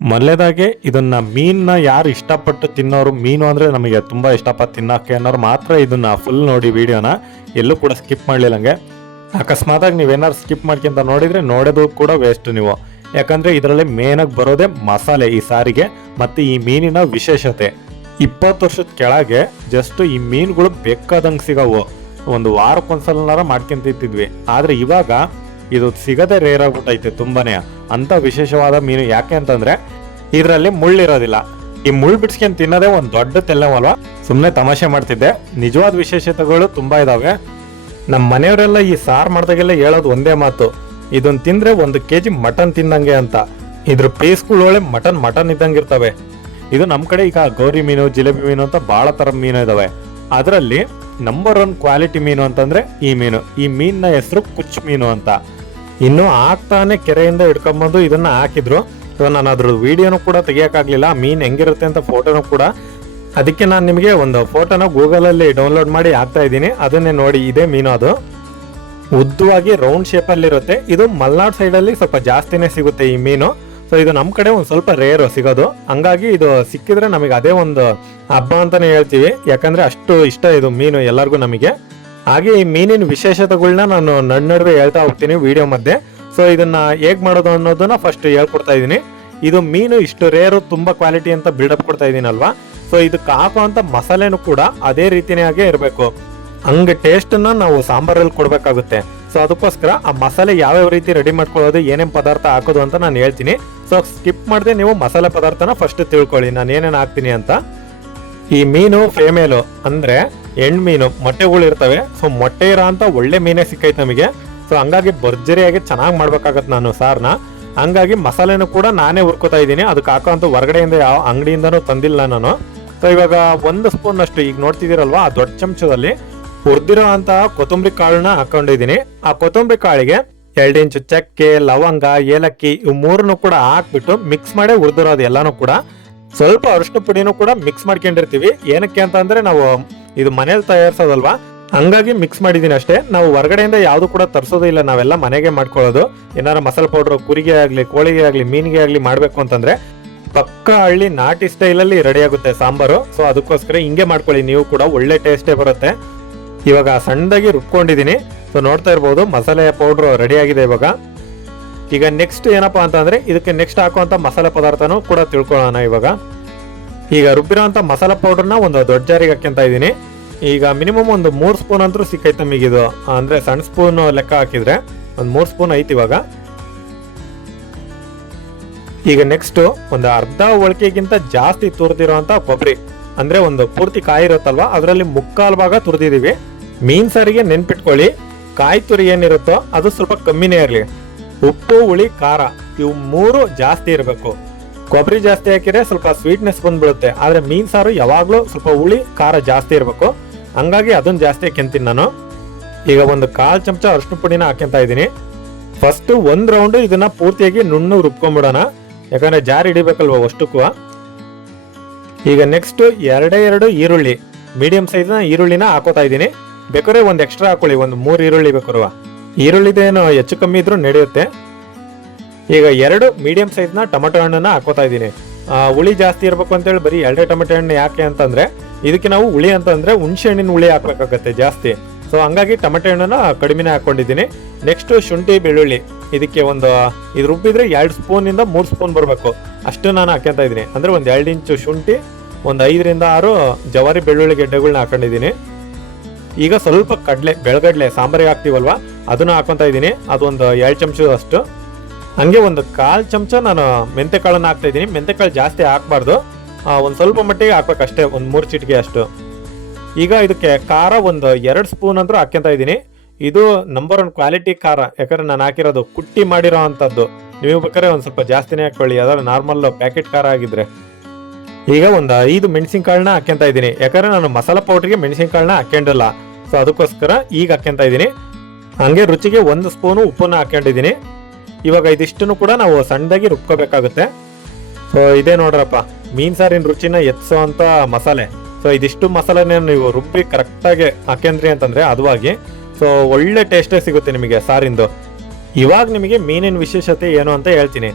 ಮೊದಲೇದಾಗೆ ಇದನ್ನ ಮೀನ್ನ ಯಾರು ಇಷ್ಟಪಟ್ಟು ತಿನ್ನೋರು, ಮೀನು ಅಂದ್ರೆ ನಮಗೆ ತುಂಬಾ ಇಷ್ಟಪಟ್ಟು ತಿನ್ನಕ್ಕೆ ಅನ್ನೋರು ಮಾತ್ರ ಇದನ್ನ ಫುಲ್ ನೋಡಿ ವಿಡಿಯೋನ ಎಲ್ಲೂ ಕೂಡ ಸ್ಕಿಪ್ ಮಾಡ್ಲಿಲ್ಲಂಗೆ ಅಕಸ್ಮಾತಾಗಿ ನೀವೇನಾದ್ರು ಸ್ಕಿಪ್ ಮಾಡ್ಕೊಂತ ನೋಡಿದ್ರೆ ನೋಡೋದು ಕೂಡ ವೇಸ್ಟ್ ನೀವು. ಯಾಕಂದ್ರೆ ಇದರಲ್ಲಿ ಮೇನ್ ಆಗಿ ಬರೋದೇ ಮಸಾಲೆ ಈ ಸಾರಿಗೆ ಮತ್ತೆ ಈ ಮೀನಿನ ವಿಶೇಷತೆ. ಇಪ್ಪತ್ತು ವರ್ಷದ ಕೆಳಗೆ ಜಸ್ಟ್ ಈ ಮೀನುಗಳು ಬೇಕಾದಂಗೆ ಸಿಗವು. ಒಂದು ವಾರಕ್ಕೊಂದ್ಸಲನಾರ ಮಾಡ್ಕೊಂತಿದ್ವಿ. ಆದ್ರೆ ಇವಾಗ ಇದು ಸಿಗದೆ ರೇರ್ ಆಗ್ಬಿಟ್ಟೈತೆ ತುಂಬಾನೇ. ಅಂತ ವಿಶೇಷವಾದ ಮೀನು ಯಾಕೆ ಅಂತಂದ್ರೆ ಇದರಲ್ಲಿ ಮುಳ್ಳಿರೋದಿಲ್ಲ. ಈ ಮುಳ್ಳು ಬಿಡ್ಸ್ಕೊಂಡ್ ತಿನ್ನೋದೇ ಒಂದು ದೊಡ್ಡ ತೆಲ್ಲವಲ್ವಾ? ಸುಮ್ಮನೆ ತಮಾಷೆ ಮಾಡ್ತಿದ್ದೆ. ನಿಜವಾದ ವಿಶೇಷತೆಗಳು ತುಂಬಾ ಇದಾವೆ. ನಮ್ಮ ಮನೆಯವರೆಲ್ಲ ಈ ಸಾರ್ ಮಾಡ್ದಾಗೆಲ್ಲ ಹೇಳೋದು ಒಂದೇ ಮಾತು. ಇದನ್ನು ತಿಂದ್ರೆ ಒಂದು ಕೆ ಜಿ ಮಟನ್ ತಿಂದಂಗೆ ಅಂತ. ಇದ್ರ ಪೀಸ್ಗಳು ಒಳ್ಳೆ ಮಟನ್ ಮಟನ್ ಇದ್ದಂಗೆ ಇರ್ತವೆ. ಇದು ನಮ್ಮ ಕಡೆ ಈಗ ಗೌರಿ ಮೀನು, ಜಿಲೇಬಿ ಮೀನು ಅಂತ ಬಹಳ ತರ ಮೀನು ಇದಾವೆ. ಅದರಲ್ಲಿ ನಂಬರ್ ಒನ್ ಕ್ವಾಲಿಟಿ ಮೀನು ಅಂತಂದ್ರೆ ಈ ಮೀನು. ಈ ಮೀನಿನ ಹೆಸರು ಕುಚ್ ಮೀನು ಅಂತ. ಇನ್ನು ಆಗ್ತಾನೆ ಕೆರೆಯಿಂದ ಹಿಡ್ಕೊಂಬಂದು ಇದನ್ನ ಹಾಕಿದ್ರು. ನಾನು ಅದ್ರ ವಿಡಿಯೋನು ಕೂಡ ತೆಗಿಯಕ್ಕಾಗ್ಲಿಲ್ಲ. ಮೀನು ಹೆಂಗಿರುತ್ತೆ ಅಂತ ಫೋಟೋನು ಕೂಡ. ಅದಕ್ಕೆ ನಾನು ನಿಮಗೆ ಒಂದು ಫೋಟೋನ ಗೂಗಲಲ್ಲಿ ಡೌನ್ಲೋಡ್ ಮಾಡಿ ಹಾಕ್ತಾ ಇದ್ದೀನಿ. ಅದನ್ನೇ ನೋಡಿ, ಇದೆ ಮೀನು ಅದು. ಉದ್ದವಾಗಿ ರೌಂಡ್ ಶೇಪಲ್ಲಿರುತ್ತೆ. ಇದು ಮಲ್ನಾಡ್ ಸೈಡಲ್ಲಿ ಸ್ವಲ್ಪ ಜಾಸ್ತಿನೇ ಸಿಗುತ್ತೆ ಈ ಮೀನು. ಸೊ ಇದು ನಮ್ಮ ಕಡೆ ಒಂದು ಸ್ವಲ್ಪ ರೇರು ಸಿಗೋದು. ಹಂಗಾಗಿ ಇದು ಸಿಕ್ಕಿದ್ರೆ ನಮಗೆ ಅದೇ ಒಂದು ಹಬ್ಬ ಅಂತಾನೆ ಹೇಳ್ತೀವಿ. ಯಾಕಂದ್ರೆ ಅಷ್ಟು ಇಷ್ಟ ಇದು ಮೀನು ಎಲ್ಲರಿಗೂ ನಮಗೆ. ಹಾಗೆ ಈ ಮೀನಿನ ವಿಶೇಷತೆಗಳನ್ನ ನಾನು ನಡ್ ನಡುವೆ ಹೇಳ್ತಾ ಹೋಗ್ತೀನಿ ವಿಡಿಯೋ ಮಧ್ಯೆ. ಸೊ ಇದನ್ನ ಹೇಗೆ ಮಾಡೋದು ಅನ್ನೋದನ್ನ ಫಸ್ಟ್ ಹೇಳ್ಕೊಡ್ತಾ ಇದ್ದೀನಿ. ಇದು ಮೀನು ಇಷ್ಟು ರೇರು ತುಂಬಾ ಕ್ವಾಲಿಟಿ ಅಂತ ಬಿಲ್ಡಪ್ ಕೊಡ್ತಾ ಇದ್ದೀನಲ್ವಾ? ಸೊ ಇದಕ್ಕೆ ಹಾಕುವಂತ ಮಸಾಲೆನೂ ಕೂಡ ಅದೇ ರೀತಿನೇ ಆಗೇ ಇರಬೇಕು. ಹಂಗೆ ಟೇಸ್ಟ್ನ ನಾವು ಸಾಂಬಾರಲ್ಲಿ ಕೊಡಬೇಕಾಗುತ್ತೆ. ಸೊ ಅದಕ್ಕೋಸ್ಕರ ಆ ಮಸಾಲೆ ಯಾವ್ಯಾವ ರೀತಿ ರೆಡಿ ಮಾಡ್ಕೊಳ್ಳೋದು, ಏನೇನು ಪದಾರ್ಥ ಹಾಕೋದು ಅಂತ ನಾನು ಹೇಳ್ತೀನಿ. ಸೊ ಸ್ಕಿಪ್ ಮಾಡದೆ ನೀವು ಮಸಾಲೆ ಪದಾರ್ಥನ ಫಸ್ಟ್ ತಿಳ್ಕೊಳ್ಳಿ. ನಾನು ಏನೇನು ಹಾಕ್ತೀನಿ ಅಂತ. ಈ ಮೀನು ಫೇಮೇಲು ಅಂದ್ರೆ ಹೆಣ್ಣು ಮೀನು ಮೊಟ್ಟೆಗಳು ಇರ್ತವೆ. ಸೊ ಮೊಟ್ಟೆ ಇರೋ ಅಂತ ಒಳ್ಳೆ ಮೀನೇ ಸಿಕ್ಕೈತೆ ನಮಗೆ. ಸೊ ಹಂಗಾಗಿ ಭರ್ಜರಿಯಾಗಿ ಚೆನ್ನಾಗಿ ಮಾಡ್ಬೇಕಾಗತ್ತೆ ನಾನು ಸಾರ್ನ. ಹಂಗಾಗಿ ಮಸಾಲೆನೂ ಕೂಡ ನಾನೇ ಹುರ್ಕೋತಾ ಇದ್ದೀನಿ. ಅದಕ್ಕೆ ಹಾಕೋಂತ ಹೊರಗಡೆಯಿಂದ ಯಾವ ಅಂಗಡಿಯಿಂದನೂ ತಂದಿಲ್ಲ ನಾನು. ಸೊ ಇವಾಗ ಒಂದು ಸ್ಪೂನ್ ಅಷ್ಟು ಈಗ ನೋಡ್ತಿದ್ದೀರಲ್ವಾ, ಆ ದೊಡ್ಡ ಚಮಚದಲ್ಲಿ ಹುರ್ದಿರೋ ಅಂತ ಕೊತ್ತಂಬರಿ ಕಾಳನ್ನ ಹಾಕೊಂಡಿದ್ದೀನಿ ಆ ಕೊತ್ತಂಬರಿ ಕಾಳಿಗೆ ಎರಡು ಇಂಚು ಚಕ್ಕೆ, ಲವಂಗ, ಏಲಕ್ಕಿ ಇವು ಮೂರನ್ನು ಕೂಡ ಹಾಕ್ಬಿಟ್ಟು ಮಿಕ್ಸ್ ಮಾಡಿ ಹುರಿದಿರೋದು ಎಲ್ಲಾನು ಕೂಡ. ಸ್ವಲ್ಪ ಅರಿಶಿನ ಪುಡಿನೂ ಕೂಡ ಮಿಕ್ಸ್ ಮಾಡ್ಕೊಂಡಿರ್ತೀವಿ. ಏನಕ್ಕೆ ಅಂತ ಅಂದ್ರೆ ನಾವು ಇದು ಮನೇಲಿ ತಯಾರಿಸೋದಲ್ವಾ? ಹಂಗಾಗಿ ಮಿಕ್ಸ್ ಮಾಡಿದೀನಿ ಅಷ್ಟೇ. ನಾವು ಹೊರಗಡೆಯಿಂದ ಯಾವುದು ಕೂಡ ತರಿಸೋದು ಇಲ್ಲ. ನಾವೆಲ್ಲ ಮನೆಗೆ ಮಾಡ್ಕೊಳ್ಳೋದು. ಏನಾರ ಮಸಾಲೆ ಪೌಡರ್ ಕುರಿಗೆ ಆಗಲಿ, ಕೋಳಿಗೆ ಆಗಲಿ, ಮೀನಿಗೆ ಆಗಲಿ ಮಾಡಬೇಕು ಅಂತಂದ್ರೆ ಪಕ್ಕ ಹಳ್ಳಿ ನಾಟಿ ಸ್ಟೈಲಲ್ಲಿ ರೆಡಿ ಆಗುತ್ತೆ ಸಾಂಬಾರು. ಸೊ ಅದಕ್ಕೋಸ್ಕರ ಹಿಂಗೆ ಮಾಡ್ಕೊಳ್ಳಿ. ನೀವು ಕೂಡ ಒಳ್ಳೆ ಟೇಸ್ಟೇ ಬರುತ್ತೆ. ಇವಾಗ ಸಣ್ಣದಾಗಿ ರುಬ್ಕೊಂಡಿದ್ದೀನಿ ಸೊ ನೋಡ್ತಾ ಇರ್ಬೋದು ಮಸಾಲೆ ಪೌಡರ್ ರೆಡಿ ಆಗಿದೆ ಇವಾಗ. ಈಗ ನೆಕ್ಸ್ಟ್ ಏನಪ್ಪಾ ಅಂತಂದ್ರೆ ಇದಕ್ಕೆ ನೆಕ್ಸ್ಟ್ ಹಾಕುವಂತ ಮಸಾಲೆ ಪದಾರ್ಥನೂ ಕೂಡ ತಿಳ್ಕೊಳ್ಳೋಣ ಇವಾಗ. ಈಗ ರುಬ್ಬಿರೋಂಥ ಮಸಾಲೆ ಪೌಡರ್ನ ಒಂದು ದೊಡ್ಡ ಜಾರಿಗೆ ಹಾಕ್ಯಂತ ಇದ್ದೀನಿ. ಈಗ ಮಿನಿಮಮ್ ಒಂದು ಮೂರು ಸ್ಪೂನ್ ಅಂತೂ ಸಿಕ್ಕೈತೆ ನಮಗೆ ಇದು. ಅಂದ್ರೆ ಸಣ್ಣ ಸ್ಪೂನ್ ಲೆಕ್ಕ ಹಾಕಿದ್ರೆ ಒಂದು ಮೂರು ಸ್ಪೂನ್ ಐತಿ ಇವಾಗ. ಈಗ ನೆಕ್ಸ್ಟ್ ಒಂದು ಅರ್ಧ ಒಳಕೆಗಿಂತ ಜಾಸ್ತಿ ತುರಿದಿರೋಂಥ ಕೊಬ್ಬರಿ. ಅಂದ್ರೆ ಒಂದು ಪೂರ್ತಿ ಕಾಯಿ ಇರುತ್ತಲ್ವಾ, ಅದರಲ್ಲಿ ಮುಕ್ಕಾಲು ಭಾಗ ತುರಿದಿದ್ದೀವಿ ಮೀನ್ ಸಾರಿಗೆ ನೆನ್ಪಿಟ್ಕೊಳ್ಳಿ, ಕಾಯಿ ತುರಿ ಏನಿರುತ್ತೋ ಅದು ಸ್ವಲ್ಪ ಕಮ್ಮಿನೇ ಇರಲಿ. ಉಪ್ಪು, ಹುಳಿ, ಖಾರ, ಇವು ಮೂರು ಜಾಸ್ತಿ ಇರಬೇಕು. ಕೊಬ್ಬರಿ ಜಾಸ್ತಿ ಹಾಕಿದ್ರೆ ಸ್ವಲ್ಪ ಸ್ವೀಟ್ನೆಸ್ ಬಂದ್ಬಿಡುತ್ತೆ. ಆದ್ರೆ ಮೀನ್ ಸಾರು ಯಾವಾಗಲೂ ಸ್ವಲ್ಪ ಹುಳಿ, ಖಾರ ಜಾಸ್ತಿ ಇರಬೇಕು. ಹಂಗಾಗಿ ಅದನ್ನ ಜಾಸ್ತಿ ಹಾಕ್ಯಂತೀನಿ ನಾನು. ಈಗ ಒಂದು ಕಾಲ್ ಚಮಚ ಅರಿಶಿನ ಪುಡಿನ ಹಾಕ್ಯಂತ ಇದ್ದೀನಿ. ಫಸ್ಟ್ ಒಂದು ರೌಂಡ್ ಇದನ್ನ ಪೂರ್ತಿಯಾಗಿ ನುಣ್ಣು ರುಬ್ಕೊಂಡ್ಬಿಡೋಣ. ಯಾಕಂದ್ರೆ ಜಾರಿ ಹಿಡಿಬೇಕಲ್ವ ಅಷ್ಟಕ್ಕೂ. ಈಗ ನೆಕ್ಸ್ಟ್ ಎರಡೇ ಎರಡು ಈರುಳ್ಳಿ. ಮೀಡಿಯಂ ಸೈಜ್ನ ಈರುಳ್ಳಿನ ಹಾಕೋತಾ ಇದ್ದೀನಿ. ಬೇಕಾದ್ರೆ ಒಂದು ಎಕ್ಸ್ಟ್ರಾ ಹಾಕೊಳ್ಳಿ, ಒಂದು ಮೂರು ಈರುಳ್ಳಿ ಬೇಕಾರುವ ಈರುಳ್ಳಿದೇನು ಹೆಚ್ಚು ಕಮ್ಮಿ ಇದ್ರೂ ನಡೆಯುತ್ತೆ. ಈಗ ಎರಡು ಮೀಡಿಯಂ ಸೈಜ್ನ ಟೊಮೆಟೊ ಹಣ್ಣನ್ನ ಹಾಕೋತಾ ಇದ್ದೀನಿ. ಹುಳಿ ಜಾಸ್ತಿ ಇರಬೇಕು ಅಂತೇಳಿ ಬರೀ ಎರಡೇ ಟೊಮೆಟೊ ಹಣ್ಣು ಯಾಕೆ ಅಂತಂದ್ರೆ, ಇದಕ್ಕೆ ನಾವು ಹುಳಿ ಅಂತಂದ್ರೆ ಹುಣಸೆ ಹಣ್ಣಿನ ಹುಳಿ ಹಾಕ್ಬೇಕಾಗತ್ತೆ ಜಾಸ್ತಿ. ಸೊ ಹಂಗಾಗಿ ಟೊಮೆಟೊ ಹಣ್ಣನ್ನ ಕಡಿಮೆನೆ ಹಾಕೊಂಡಿದ್ದೀನಿ. ನೆಕ್ಸ್ಟ್ ಶುಂಠಿ ಬೆಳ್ಳುಳ್ಳಿ. ಇದಕ್ಕೆ ಒಂದು ಇದು ರುಬ್ಬಿದ್ರೆ ಎರಡು ಸ್ಪೂನ್ ಇಂದ ಮೂರು ಸ್ಪೂನ್ ಬರಬೇಕು. ಅಷ್ಟು ನಾನು ಹಾಕ್ಯಂತ ಇದ್ದೀನಿ. ಅಂದ್ರೆ ಒಂದು ಎರಡು ಇಂಚು ಶುಂಠಿ, ಒಂದು ಐದರಿಂದ ಆರು ಜವಾರಿ ಬೆಳ್ಳುಳ್ಳಿ ಗೆಡ್ಡೆಗಳನ್ನ ಹಾಕೊಂಡಿದ್ದೀನಿ. ಈಗ ಸ್ವಲ್ಪ ಕಡಲೆ, ಬೆಳಗಡ್ಲೆ, ಸಾಂಬಾರಿಗೆ ಹಾಕ್ತೀವಲ್ವಾ? ಅದನ್ನ ಹಾಕೊತಾ ಇದ್ದೀನಿ. ಅದೊಂದು ಎರಡು ಚಮಚದಷ್ಟು ಹಂಗೆ ಒಂದು ಕಾಲು ಚಮಚ ನಾನು ಮೆಂತೆ ಕಾಳನ್ನು ಹಾಕ್ತಾ ಇದ್ದೀನಿ. ಮೆಂತೆ ಕಾಳು ಜಾಸ್ತಿ ಹಾಕ್ಬಾರ್ದು. ಒಂದು ಸ್ವಲ್ಪ ಮಟ್ಟಿಗೆ ಹಾಕ್ಬೇಕಷ್ಟೇ ಒಂದು ಮೂರು ಚಿಟಿಕೆ ಅಷ್ಟು. ಈಗ ಇದಕ್ಕೆ ಖಾರ ಒಂದು ಎರಡು ಸ್ಪೂನ್ ಅಂತೂ ಹಾಕ್ಯಂತ ಇದ್ದೀನಿ. ಇದು ನಂಬರ್ ಒನ್ ಕ್ವಾಲಿಟಿ ಖಾರ. ಯಾಕಂದ್ರೆ ನಾನು ಹಾಕಿರೋದು ಕುಟ್ಟಿ ಮಾಡಿರೋ ಅಂಥದ್ದು. ನೀವು ಬೇಕಾದ್ರೆ ಒಂದು ಸ್ವಲ್ಪ ಜಾಸ್ತಿನೇ ಹಾಕೊಳ್ಳಿ. ಯಾವ್ದಾದ್ರು ನಾರ್ಮಲ್ ಪ್ಯಾಕೆಟ್ ಖಾರ ಆಗಿದ್ರೆ. ಈಗ ಒಂದು ಐದು ಮೆಣಸಿನ್ಕಾಳನ್ನ ಹಾಕ್ಯಂತ ಇದ್ದೀನಿ. ಯಾಕಂದ್ರೆ ನಾನು ಮಸಾಲ ಪೌಡ್ರಿಗೆ ಮೆಣಸಿನ್ಕಾಳನ್ನ ಹಾಕೊಂಡಿಲ್ಲ ಸೊ ಅದಕ್ಕೋಸ್ಕರ ಈಗ ಹಾಕ್ಯಂತ ಇದ್ದೀನಿ. ಹಂಗೆ ರುಚಿಗೆ ಒಂದು ಸ್ಪೂನು ಉಪ್ಪನ್ನು ಹಾಕೊಂಡಿದ್ದೀನಿ ಇವಾಗ ಇದಿಷ್ಟನ್ನು ಕೂಡ ನಾವು ಸಣ್ಣದಾಗಿ ರುಬ್ಕೋಬೇಕಾಗುತ್ತೆ. ಸೊ ಇದೇ ನೋಡ್ರಪ್ಪ, ಮೀನು ಸಾರಿನ ರುಚಿನ ಎತ್ಸೋ ಅಂತ ಮಸಾಲೆ. ಸೊ ಇದಿಷ್ಟು ಮಸಾಲೆನ ನೀವು ರುಬ್ಬಿ ಕರೆಕ್ಟಾಗಿ ಹಾಕ್ಯಂದ್ರಿ ಅಂತಂದರೆ ಅದುವಾಗಿ ಸೊ ಒಳ್ಳೆ ಟೇಸ್ಟೇ ಸಿಗುತ್ತೆ ನಿಮಗೆ ಸಾರಿಂದು. ಇವಾಗ ನಿಮಗೆ ಮೀನಿನ ವಿಶೇಷತೆ ಏನು ಅಂತ ಹೇಳ್ತೀನಿ.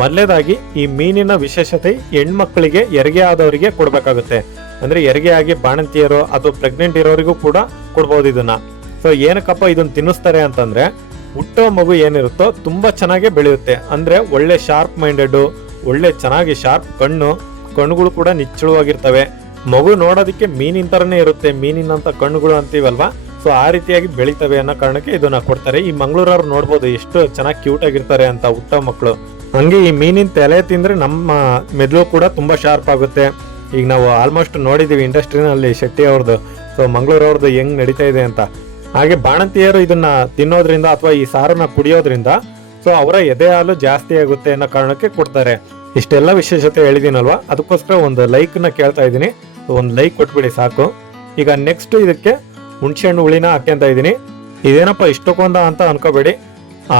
ಮೊದಲೇದಾಗಿ ಈ ಮೀನಿನ ವಿಶೇಷತೆ ಹೆಣ್ಮಕ್ಳಿಗೆ ಎರಿಗೆ ಆದವರಿಗೆ ಕೊಡಬೇಕಾಗುತ್ತೆ. ಅಂದರೆ ಎರಿಗೆ ಆಗಿ ಬಾಣಂತಿಯರು ಅಥವಾ ಪ್ರೆಗ್ನೆಂಟ್ ಇರೋರಿಗೂ ಕೂಡ ಕೊಡ್ಬೋದು ಇದನ್ನ. ಸೊ ಏನಕ್ಕಪ್ಪ ಇದನ್ನ ತಿನ್ನಿಸ್ತಾರೆ ಅಂತಂದ್ರೆ ಹುಟ್ಟೋ ಮಗು ಏನಿರುತ್ತೋ ತುಂಬಾ ಚೆನ್ನಾಗಿ ಬೆಳೆಯುತ್ತೆ. ಅಂದ್ರೆ ಒಳ್ಳೆ ಶಾರ್ಪ್ ಮೈಂಡೆಡ್ ಒಳ್ಳೆ ಚೆನ್ನಾಗಿ ಶಾರ್ಪ್ ಕಣ್ಣು, ಕಣ್ಣುಗಳು ಕೂಡ ನಿಚ್ಚಳವಾಗಿರ್ತವೆ. ಮಗು ನೋಡೋದಕ್ಕೆ ಮೀನಿನ ತರನೇ ಇರುತ್ತೆ ಮೀನಿನಂತ ಕಣ್ಣುಗಳು ಅಂತೀವಲ್ವಾ? ಸೊ ಆ ರೀತಿಯಾಗಿ ಬೆಳಿತವೆ ಅನ್ನೋ ಕಾರಣಕ್ಕೆ ಇದನ್ನ ಕೊಡ್ತಾರೆ. ಈ ಮಂಗಳೂರವ್ರು ನೋಡ್ಬೋದು ಎಷ್ಟು ಚೆನ್ನಾಗಿ ಕ್ಯೂಟ್ ಆಗಿರ್ತಾರೆ ಅಂತ ಹುಟ್ಟೋ ಮಕ್ಕಳು ಹಂಗೆ ಈ ಮೀನಿನ ತಲೆ ತಿಂದ್ರೆ ನಮ್ಮ ಮೆದುಳು ಕೂಡ ತುಂಬಾ ಶಾರ್ಪ್ ಆಗುತ್ತೆ. ಈಗ ನಾವು ಆಲ್ಮೋಸ್ಟ್ ನೋಡಿದೀವಿ ಇಂಡಸ್ಟ್ರಿನಲ್ಲಿ ಶೆಟ್ಟಿ ಅವ್ರದ್ದು ಸೊ ಮಂಗಳೂರವ್ರದ್ದು ಹೆಂಗ್ ನಡೀತಾ ಇದೆ ಅಂತ. ಹಾಗೆ ಬಾಣಂತಿಯರು ಇದನ್ನ ತಿನ್ನೋದ್ರಿಂದ ಅಥವಾ ಈ ಸಾರನ್ನ ಕುಡಿಯೋದ್ರಿಂದ ಸೊ ಅವರ ಎದೆ ಹಾಲು ಜಾಸ್ತಿ ಆಗುತ್ತೆ ಅನ್ನೋ ಕಾರಣಕ್ಕೆ ಕೊಡ್ತಾರೆ. ಇಷ್ಟೆಲ್ಲ ವಿಶೇಷತೆ ಹೇಳಿದೀನಲ್ವಾ? ಅದಕ್ಕೋಸ್ಕರ ಒಂದು ಲೈಕ್ನ ಕೇಳ್ತಾ ಇದ್ದೀನಿ. ಒಂದು ಲೈಕ್ ಕೊಟ್ಬಿಡಿ ಸಾಕು. ಈಗ ನೆಕ್ಸ್ಟ್ ಇದಕ್ಕೆ ಹುಣಸೆಹಣ್ಣು ಹುಳಿನ ಹಾಕ್ಯಂತ ಇದ್ದೀನಿ. ಇದೇನಪ್ಪ ಇಷ್ಟಕ್ಕೊಂದ ಅಂತ ಅನ್ಕೋಬೇಡಿ.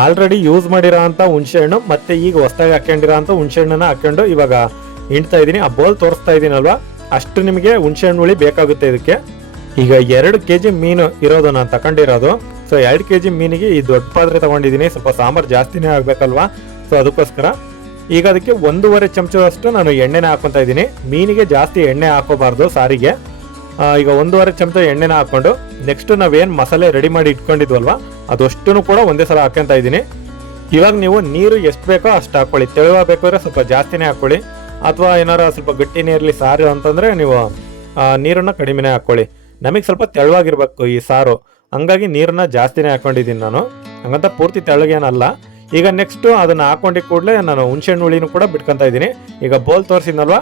ಆಲ್ರೆಡಿ ಯೂಸ್ ಮಾಡಿರೋ ಅಂತ ಹುಣಸೆಹಣ್ಣು ಮತ್ತೆ ಈಗ ಹೊಸದಾಗಿ ಹಾಕೊಂಡಿರೋ ಅಂತ ಹುಣಸೆಹಣ್ಣನ್ನ ಹಾಕೊಂಡು ಇವಾಗ ಹಿಂಡ್ತಾ ಇದ್ದೀನಿ. ಆ ಬೋಲ್ ತೋರಿಸ್ತಾ ಇದ್ದೀನಲ್ವಾ? ಅಷ್ಟು ನಿಮಗೆ ಹುಣಸೆಹಣ್ಣು ಹುಳಿ ಬೇಕಾಗುತ್ತೆ ಇದಕ್ಕೆ. ಈಗ ಎರಡು ಕೆ ಜಿ ಮೀನು ಇರೋದು ನಾನು ತಗೊಂಡಿರೋದು ಸೊ ಎರಡು ಕೆ ಜಿ ಮೀನಿಗೆ ಈ ದೊಡ್ಡ ಪಾತ್ರೆ ತಗೊಂಡಿದ್ದೀನಿ. ಸ್ವಲ್ಪ ಸಾಂಬಾರು ಜಾಸ್ತಿನೇ ಆಗಬೇಕಲ್ವಾ? ಸೊ ಅದಕ್ಕೋಸ್ಕರ ಈಗ ಅದಕ್ಕೆ ಒಂದೂವರೆ ಚಮಚದಷ್ಟು ನಾನು ಎಣ್ಣೆನ ಹಾಕೊತಾ ಇದ್ದೀನಿ. ಮೀನಿಗೆ ಜಾಸ್ತಿ ಎಣ್ಣೆ ಹಾಕೋಬಾರ್ದು ಸಾರಿಗೆ. ಈಗ ಒಂದೂವರೆ ಚಮಚ ಎಣ್ಣೆನ ಹಾಕೊಂಡು ನೆಕ್ಸ್ಟ್ ನಾವೇನು ಮಸಾಲೆ ರೆಡಿ ಮಾಡಿ ಇಟ್ಕೊಂಡಿದ್ವಲ್ವ ಅದಷ್ಟು ಕೂಡ ಒಂದೇ ಸಲ ಹಾಕ್ಕೊಂತ ಇದ್ದೀನಿ. ಇವಾಗ ನೀವು ನೀರು ಎಷ್ಟು ಬೇಕೋ ಅಷ್ಟು ಹಾಕ್ಕೊಳ್ಳಿ ತೆಳುವ ಬೇಕಾದ್ರೆ ಸ್ವಲ್ಪ ಜಾಸ್ತಿನೇ ಹಾಕ್ಕೊಳ್ಳಿ ಅಥವಾ ಏನಾರು ಸ್ವಲ್ಪ ಗಟ್ಟಿನೇ ಇರಲಿ ಸಾರು ಅಂತಂದರೆ ನೀವು ನೀರನ್ನು ಕಡಿಮೆನೇ ಹಾಕೊಳ್ಳಿ. ನಮಗೆ ಸ್ವಲ್ಪ ತೆಳುವಾಗಿರ್ಬೇಕು ಈ ಸಾರು. ಹಂಗಾಗಿ ನೀರನ್ನ ಜಾಸ್ತಿನೇ ಹಾಕೊಂಡಿದ್ದೀನಿ ನಾನು. ಹಂಗಂತ ಪೂರ್ತಿ ತೆಳಗೇನಲ್ಲ ಈಗ ನೆಕ್ಸ್ಟು ಅದನ್ನು ಹಾಕೊಂಡಿದ್ದ ಕೂಡಲೇ ನಾನು ಹುಣಸೆಹಣ್ಣು ಹುಳಿನೂ ಕೂಡ ಬಿಟ್ಕೊತಾ ಇದ್ದೀನಿ. ಈಗ ಬೋಲ್ ತೋರಿಸಿದ್ನಲ್ವಾ?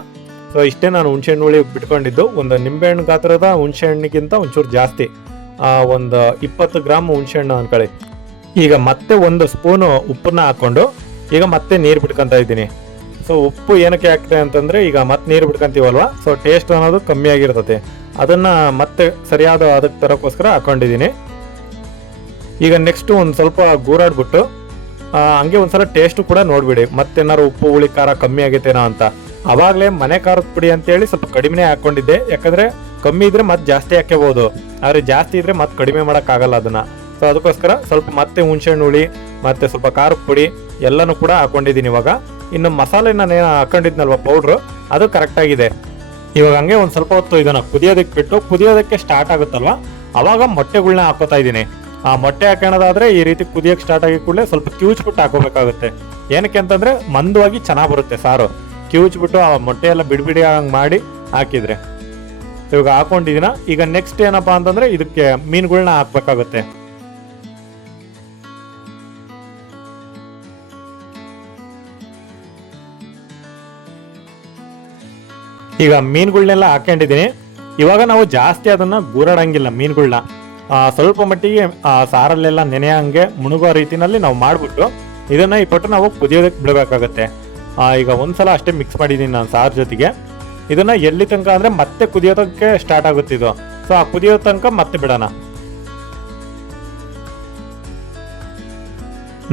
ಸೊ ಇಷ್ಟೇ ನಾನು ಹುಣಸೆಹಣ್ಣು ಹುಳಿ ಬಿಟ್ಕೊಂಡಿದ್ದು. ಒಂದು ನಿಂಬೆಹಣ್ಣು ಗಾತ್ರದ ಹುಣಸೆಹಣ್ಣಿಗಿಂತ ಒಂಚೂರು ಜಾಸ್ತಿ. ಒಂದು ಇಪ್ಪತ್ತು ಗ್ರಾಮ್ ಹುಣಸೆಹಣ್ಣು ಅಂದ್ಕೊಳ್ಳಿ ಈಗ ಮತ್ತೆ ಒಂದು ಸ್ಪೂನು ಉಪ್ಪನ್ನ ಹಾಕ್ಕೊಂಡು, ಈಗ ಮತ್ತೆ ನೀರು ಬಿಟ್ಕೊತಾ ಇದ್ದೀನಿ. ಸೊ ಉಪ್ಪು ಏನಕ್ಕೆ ಹಾಕ್ತೆ ಅಂತಂದ್ರೆ, ಈಗ ಮತ್ತೆ ನೀರು ಬಿಟ್ಕೊಂತೀವಲ್ವಾ? ಸೊ ಟೇಸ್ಟ್ ಅನ್ನೋದು ಕಮ್ಮಿ ಆಗಿರ್ತದೆ ಅದನ್ನ ಮತ್ತೆ ಸರಿಯಾದ ಅದಕ್ಕೆ ತರೋಕ್ಕೋಸ್ಕರ ಹಾಕೊಂಡಿದ್ದೀನಿ. ಈಗ ನೆಕ್ಸ್ಟ್ ಒಂದು ಸ್ವಲ್ಪ ಗೂರಾಡ್ಬಿಟ್ಟು ಹಂಗೆ ಒಂದ್ಸಲ ಟೇಸ್ಟ್ ಕೂಡ ನೋಡ್ಬಿಡಿ. ಮತ್ತೇನಾರು ಉಪ್ಪು, ಹುಳಿ, ಖಾರ ಕಮ್ಮಿ ಆಗೈತೇನೋ ಅಂತ. ಅವಾಗಲೇ ಮನೆ ಖಾರದ ಪುಡಿ ಅಂತೇಳಿ ಸ್ವಲ್ಪ ಕಡಿಮೆನೇ ಹಾಕೊಂಡಿದ್ದೆ. ಯಾಕಂದ್ರೆ ಕಮ್ಮಿ ಇದ್ರೆ ಮತ್ತೆ ಜಾಸ್ತಿ ಹಾಕ್ಕೋಬಹುದು ಆದ್ರೆ ಜಾಸ್ತಿ ಇದ್ರೆ ಮತ್ತೆ ಕಡಿಮೆ ಆಗಲ್ಲ ಅದನ್ನ. ಸೊ ಅದಕ್ಕೋಸ್ಕರ ಸ್ವಲ್ಪ ಮತ್ತೆ ಹುಣಸೆಹಣ್ಣು, ಹುಳಿ, ಮತ್ತೆ ಸ್ವಲ್ಪ ಖಾರದ ಪುಡಿ ಎಲ್ಲನೂ ಕೂಡ ಹಾಕೊಂಡಿದ್ದೀನಿ ಇವಾಗ. ಇನ್ನು ಮಸಾಲೆ ನಾನು ಏನು ಹಾಕೊಂಡಿದ್ನಲ್ವ ಪೌಡ್ರು ಅದು ಕರೆಕ್ಟ್ ಆಗಿದೆ. ಇವಾಗ ಹಂಗೆ ಒಂದು ಸ್ವಲ್ಪ ಹೊತ್ತು ಇದನ್ನು ಕುದಿಯೋದಕ್ಕೆ ಬಿಟ್ಟು ಕುದಿಯೋದಕ್ಕೆ ಸ್ಟಾರ್ಟ್ ಆಗುತ್ತಲ್ವ? ಅವಾಗ ಮೊಟ್ಟೆಗಳನ್ನ ಹಾಕೋತಾ ಇದ್ದೀನಿ. ಆ ಮೊಟ್ಟೆ ಹಾಕೋಣದಾದ್ರೆ ಈ ರೀತಿ ಕುದಿಯೋಕ್ಕೆ ಸ್ಟಾರ್ಟ್ ಆಗಿ ಕೂಡಲೇ ಸ್ವಲ್ಪ ಕಿವುಚ್ಬಿಟ್ಟು ಹಾಕೋಬೇಕಾಗುತ್ತೆ. ಏನಕ್ಕೆ ಅಂತಂದರೆ ಮಂದವಾಗಿ ಚೆನ್ನಾಗಿ ಬರುತ್ತೆ ಸಾರು. ಕಿವುಚ್ಬಿಟ್ಟು ಆ ಮೊಟ್ಟೆ ಎಲ್ಲ ಬಿಡಿಬಿಡಿ ಹಂಗೆ ಮಾಡಿ ಹಾಕಿದರೆ. ಇವಾಗ ಹಾಕೊಂಡಿದ್ದೀನ? ಈಗ ನೆಕ್ಸ್ಟ್ ಏನಪ್ಪ ಅಂತಂದರೆ ಇದಕ್ಕೆ ಮೀನುಗಳನ್ನ ಹಾಕ್ಬೇಕಾಗುತ್ತೆ. ಈಗ ಮೀನುಗಳನ್ನೆಲ್ಲ ಹಾಕೊಂಡಿದ್ದೀನಿ ಇವಾಗ ನಾವು ಜಾಸ್ತಿ ಅದನ್ನು ಗೂರಾಡಂಗಿಲ್ಲ ಮೀನುಗಳನ್ನ ಸ್ವಲ್ಪ ಮಟ್ಟಿಗೆ ಸಾರಲ್ಲೆಲ್ಲ ನೆನೆಯಂಗೆ ಮುಣುಗೋ ರೀತಿನಲ್ಲಿ ನಾವು ಮಾಡಿಬಿಟ್ಟು ಇದನ್ನು ಇಟ್ಬಿಟ್ಟು ನಾವು ಕುದಿಯೋದಕ್ಕೆ ಬಿಡಬೇಕಾಗತ್ತೆ. ಈಗ ಒಂದ್ಸಲ ಅಷ್ಟೇ ಮಿಕ್ಸ್ ಮಾಡಿದ್ದೀನಿ ನಾನು ಸಾರ್ ಜೊತೆಗೆ. ಇದನ್ನು ಎಲ್ಲಿ ತನಕ ಅಂದರೆ ಮತ್ತೆ ಕುದಿಯೋದಕ್ಕೆ ಸ್ಟಾರ್ಟ್ ಆಗುತ್ತೆ ಇದು. ಸೊ ಆ ಕುದಿಯೋ ತನಕ ಮತ್ತೆ ಬಿಡೋಣ.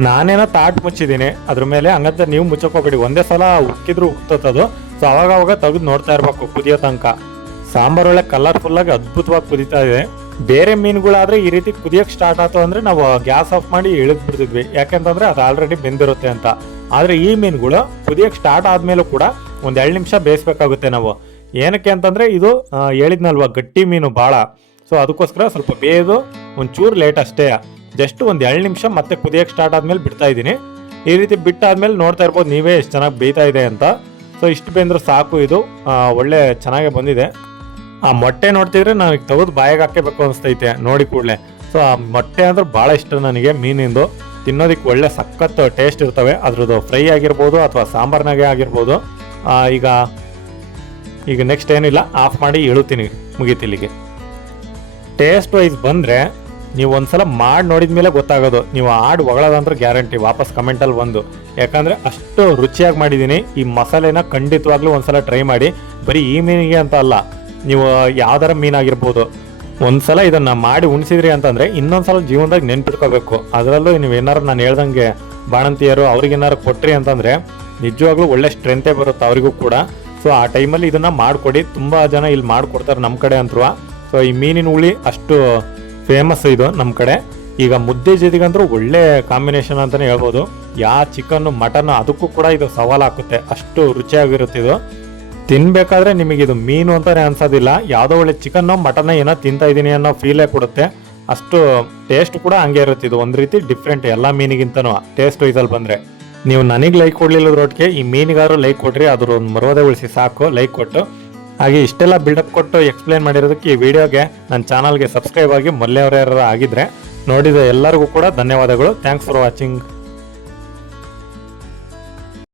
ನಾನೇನೋ ತಾಟ್ ಮುಚ್ಚಿದ್ದೀನಿ. ಅದ್ರ ಮೇಲೆ ಹಂಗಂತ ನೀವು ಮುಚ್ಚಕೋಬೇಡಿ ಒಂದೇ ಸಲ ಉಕ್ಕಿದ್ರು ಉಕ್ತದದು ಸೊ ಅವಾಗ ಅವಾಗ ತೆಗೆದು ನೋಡ್ತಾ ಇರ್ಬೇಕು ಕುದಿಯೋ ತನಕ. ಸಾಂಬಾರ್ ಒಳ್ಳೆ ಕಲರ್ಫುಲ್ ಆಗಿ ಅದ್ಭುತವಾಗಿ ಕುದೀತಾ ಇದೆ. ಬೇರೆ ಮೀನುಗಳಾದ್ರೆ ಈ ರೀತಿ ಕುದಿಯೋಕ್ಕೆ ಸ್ಟಾರ್ಟ್ ಆಯ್ತು ಅಂದ್ರೆ ನಾವು ಗ್ಯಾಸ್ ಆಫ್ ಮಾಡಿ ಇಳಿದ್ ಬಿಡ್ತಿದ್ವಿ. ಯಾಕೆಂತಂದ್ರೆ ಅದು ಆಲ್ರೆಡಿ ಬೆಂದಿರುತ್ತೆ ಅಂತ. ಆದ್ರೆ ಈ ಮೀನುಗಳು ಕುದಿಯೋಕೆ ಸ್ಟಾರ್ಟ್ ಆದ್ಮೇಲೂ ಕೂಡ ಒಂದ್ ಎರಡು ನಿಮಿಷ ಬೇಯಿಸ್ಬೇಕಾಗುತ್ತೆ ನಾವು. ಏನಕ್ಕೆ ಅಂತಂದ್ರೆ ಇದು ಹೇಳಿದ್ನಲ್ವಾ ಗಟ್ಟಿ ಮೀನು ಭಾಳ ಸೊ ಅದಕ್ಕೋಸ್ಕರ ಸ್ವಲ್ಪ ಬೇಯೋದು ಒಂಚೂರು ಲೇಟ್ ಅಷ್ಟೇ. ಜಸ್ಟ್ ಒಂದ್ ಎರಡು ನಿಮಿಷ ಮತ್ತೆ ಕುದಿಯೋಕ್ಕೆ ಸ್ಟಾರ್ಟ್ ಆದ್ಮೇಲೆ ಬಿಡ್ತಾ ಇದ್ದೀನಿ. ಈ ರೀತಿ ಬಿಟ್ಟಾದ್ಮೇಲೆ ನೋಡ್ತಾ ಇರ್ಬೋದು ನೀವೇ ಎಷ್ಟು ಚೆನ್ನಾಗಿ ಬೇಯ್ತಾ ಇದೆ ಅಂತ. ಸೊ ಇಷ್ಟು ಬೆಂದ್ರೆ ಸಾಕು ಇದು. ಒಳ್ಳೆ ಚೆನ್ನಾಗೆ ಬಂದಿದೆ. ಆ ಮೊಟ್ಟೆ ನೋಡ್ತಿದ್ರೆ ನನಗೆ ತೆಗೆದು ಬಾಯಿಗೆ ಹಾಕಬೇಕು ಅನಿಸ್ತೈತೆ ನೋಡಿ ಕೂಡಲೇ. ಸೊ ಆ ಮೊಟ್ಟೆ ಅಂದ್ರೆ ಭಾಳ ಇಷ್ಟ ನನಗೆ ಮೀನಿಂದು. ತಿನ್ನೋದಕ್ಕೆ ಒಳ್ಳೆ ಸಖತ್ತು ಟೇಸ್ಟ್ ಇರ್ತವೆ. ಅದ್ರದ್ದು ಫ್ರೈ ಆಗಿರ್ಬೋದು ಅಥವಾ ಸಾಂಬಾರ್ನಾಗೆ ಆಗಿರ್ಬೋದು. ಈಗ ಈಗ ನೆಕ್ಸ್ಟ್ ಏನಿಲ್ಲ. ಆಫ್ ಮಾಡಿ ಇಳುತ್ತೀನಿ ಮುಗೀತಿಲ್ಲಿಗೆ. ಟೇಸ್ಟ್ ವೈಸ್ ಬಂದರೆ ನೀವು ಒಂದ್ಸಲ ಮಾಡಿ ನೋಡಿದ ಮೇಲೆ ಗೊತ್ತಾಗೋದು. ನೀವು ಆಡ್ ಒಗಳದಂದ್ರೆ ಗ್ಯಾರಂಟಿ, ವಾಪಸ್ ಕಮೆಂಟಲ್ಲಿ ಒಂದು ಯಾಕಂದ್ರೆ ಅಷ್ಟು ರುಚಿಯಾಗಿ ಮಾಡಿದ್ದೀನಿ ಈ ಮಸಾಲೆನ ಖಂಡಿತವಾಗ್ಲೂ ಒಂದ್ಸಲ ಟ್ರೈ ಮಾಡಿ. ಬರೀ ಈ ಮೀನಿಗೆ ಅಂತ ಅಲ್ಲ, ನೀವು ಯಾವ್ದಾರ ಮೀನಾಗಿರ್ಬೋದು. ಒಂದ್ಸಲ ಇದನ್ನ ಮಾಡಿ ಉಣಿಸಿದ್ರಿ ಅಂತಂದ್ರೆ ಇನ್ನೊಂದ್ಸಲ ಜೀವನದಾಗ ನೆನ್ಪಿಟ್ಕೋಬೇಕು. ಅದರಲ್ಲೂ ನೀವು ಏನಾರು ನಾನು ಹೇಳ್ದಂಗೆ ಬಾಣಂತಿಯರು ಅವ್ರಿಗೇನಾರು ಕೊಟ್ರಿ ಅಂತಂದ್ರೆ ನಿಜವಾಗ್ಲೂ ಒಳ್ಳೆ ಸ್ಟ್ರೆಂತೇ ಬರುತ್ತೆ ಅವರಿಗೂ ಕೂಡ. ಸೊ ಆ ಟೈಮಲ್ಲಿ ಇದನ್ನ ಮಾಡಿಕೊಡಿ. ತುಂಬಾ ಜನ ಇಲ್ಲಿ ಮಾಡಿಕೊಡ್ತಾರೆ ನಮ್ಮ ಕಡೆ ಅಂತರೂ. ಸೊ ಈ ಮೀನಿನ ಹುಳಿ ಅಷ್ಟು ಫೇಮಸ್ ಇದು ನಮ್ಮ ಕಡೆ. ಈಗ ಮುದ್ದೆ ಜೊತೆಗಂದ್ರೂ ಒಳ್ಳೆ ಕಾಂಬಿನೇಷನ್ ಅಂತಲೇ ಹೇಳ್ಬೋದು. ಯಾ ಚಿಕನ್ನು ಮಟನ್ ಅದಕ್ಕೂ ಕೂಡ ಇದು ಸವಾಲು ಹಾಕುತ್ತೆ. ಅಷ್ಟು ರುಚಿಯಾಗಿರುತ್ತೆ ಇದು. ತಿನ್ಬೇಕಾದ್ರೆ ನಿಮಗೆ ಇದು ಮೀನು ಅಂತಾನೆ ಅನ್ಸೋದಿಲ್ಲ. ಯಾವುದೋ ಒಳ್ಳೆ ಚಿಕನ್ ಮಟನ್ ಏನೋ ತಿಂತಾ ಇದೀನಿ ಅನ್ನೋ ಫೀಲೇ ಕೊಡುತ್ತೆ. ಅಷ್ಟು ಟೇಸ್ಟ್ ಕೂಡ ಹಂಗೆ ಇರುತ್ತೆ ಇದು. ಒಂದು ರೀತಿ ಡಿಫ್ರೆಂಟ್ ಎಲ್ಲ ಮೀನಿಗಿಂತನೂ. ಟೇಸ್ಟ್ ಇದ್ರಲ್ಲಿ ಬಂದರೆ. ನೀವು ನನಗೆ ಲೈಕ್ ಕೊಡ್ಲಿಲ್ಲದ್ರೊಟ್ಟಿಗೆ ಈ ಮೀನಿಗಾರು ಲೈಕ್ ಕೊಡ್ರಿ. ಅದ್ರ ಒಂದು ಮರೋದೇ ಉಳಿಸಿ ಸಾಕು. ಲೈಕ್ ಕೊಟ್ಟು. ಹಾಗೆ ಇಷ್ಟೆಲ್ಲ ಬಿಲ್ಡಪ್ ಕೊಟ್ಟು ಎಕ್ಸ್ಪ್ಲೈನ್ ಮಾಡಿರೋದಕ್ಕೆ ಈ ವಿಡಿಯೋಗೆ ನನ್ನ ಚಾನಲ್ಗೆ ಸಬ್ಸ್ಕ್ರೈಬ್ ಆಗಿ ಮೊದಲೇ ಯಾರು ಆಗಿದ್ರೆ ನೋಡಿದ ಎಲ್ಲರಿಗೂ ಕೂಡ ಧನ್ಯವಾದಗಳು. Thanks for watching